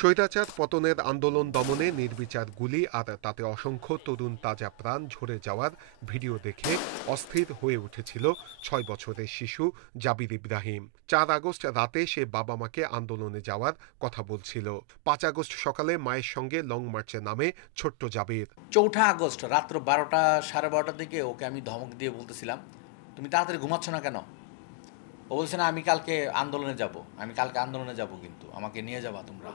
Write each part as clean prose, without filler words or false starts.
স্বৈরাচার পতনের আন্দোলন দমনে নির্বিচার গুলি আর তাতে অসংখ্য তরুণ তাজা প্রাণ ঝরে যাওয়ার ভিডিও দেখে অস্থির হয়ে উঠেছিল ৬ বছরের শিশু জাবির ইব্রাহিম। ৪ আগস্ট রাতে সে বাবা মাকে আন্দোলনে যাওয়ার কথা বলছিল। ৫ আগস্ট সকালে মায়ের সঙ্গে লং মার্চে নামে ছোট্ট জাবির। ৪ঠা আগস্ট রাত্র ১২টা সাড়ে ১২টার দিকে ওকে আমি ধমক দিয়ে বলতেছিলাম, তুমি তাড়াতাড়ি ঘুমাচ্ছ না কেন? ও বলছে না, আমি কালকে আন্দোলনে যাব, কিন্তু আমাকে নিয়ে যাবা তোমরা।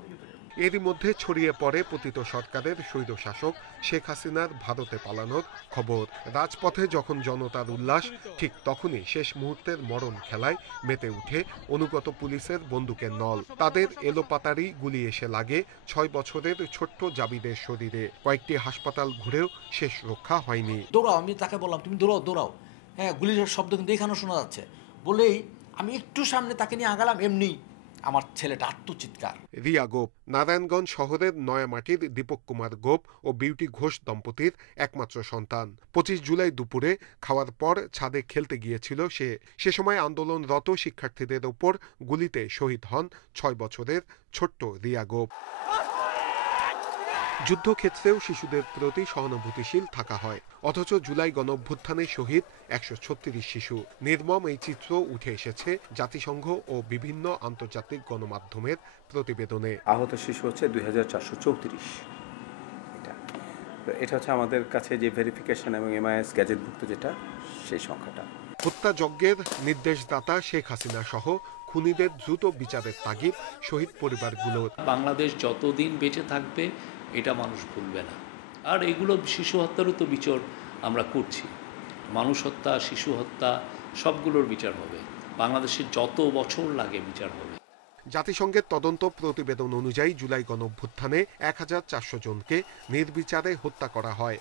এরই মধ্যে ছড়িয়ে পড়ে পতিত সরকারের স্বৈরশাসক শেখ হাসিনার ভারতে পালানোর খবর। রাজপথে যখন জনতার উল্লাস, ঠিক তখনই শেষ মুহূর্তের মরণ খেলায় মেতে উঠে অনুগত পুলিশের বন্দুকের নল। তাদের এলোপাতাড়ি গুলি এসে লাগে ৬ বছরের ছোট্ট জাবিদের শরীরে। কয়েকটি হাসপাতাল ঘুরেও শেষ রক্ষা হয়নি। দৌড়াও, আমি তাকে বললাম তুমি দৌড়াও। হ্যাঁ, গুলির শব্দ কিন্তু এখানেও শোনা যাচ্ছে। বলেই আমি একটু সামনে তাকে নিয়ে আগালাম, এমনি আমার ছেলেটা আত্মচিৎকার। রিয়া গোপ নারায়ণগঞ্জ শহরের নয়ামাটির দীপক কুমার গোপ ও বিউটি ঘোষ দম্পতির একমাত্র সন্তান। ২৫ জুলাই দুপুরে খাওয়ার পর ছাদে খেলতে গিয়েছিল সে সময় আন্দোলনরত শিক্ষার্থীদের ওপর গুলিতে শহীদ হন ৬ বছরের ছোট্ট রিয়া গোপ। যুদ্ধক্ষেত্রেও শিশুদের প্রতি সহানুভূতিশীল থাকা হয়, অথচ জুলাই গণঅভ্যুত্থানে শহীদ ১৩৬ শিশু। নির্মম এই চিত্র উঠে এসেছে জাতিসংঘ ও বিভিন্ন আন্তর্জাতিক গণমাধ্যমের প্রতিবেদনে। আহত শিশু হচ্ছে ২৪৩৪। এটা হচ্ছে আমাদের কাছে যে ভেরিফিকেশন এবং MIS গ্যাজেটভুক্ত যেটা, সেই সংখ্যাটা। হত্যাযজ্ঞের নির্দেশদাতা শেখ হাসিনা সহ খুনিদের দ্রুত বিচারের তাগিদ শহীদ পরিবারগুলোর। বাংলাদেশ যতদিন বেঁচে থাকবে এটা মানুষ ভুলবে না। আর এগুলো শিশু হত্যারও তো বিচার আমরা করছি। মানুষ হত্যা, শিশু হত্যা সবগুলোর বিচার হবে। বাংলাদেশে যত বছর লাগে বিচার হবে। জাতিসংঘের তদন্ত প্রতিবেদন অনুযায়ী জুলাই গণঅভ্যুত্থানে ১,৪০০ জনকে নির্বিচারে হত্যা করা হয়।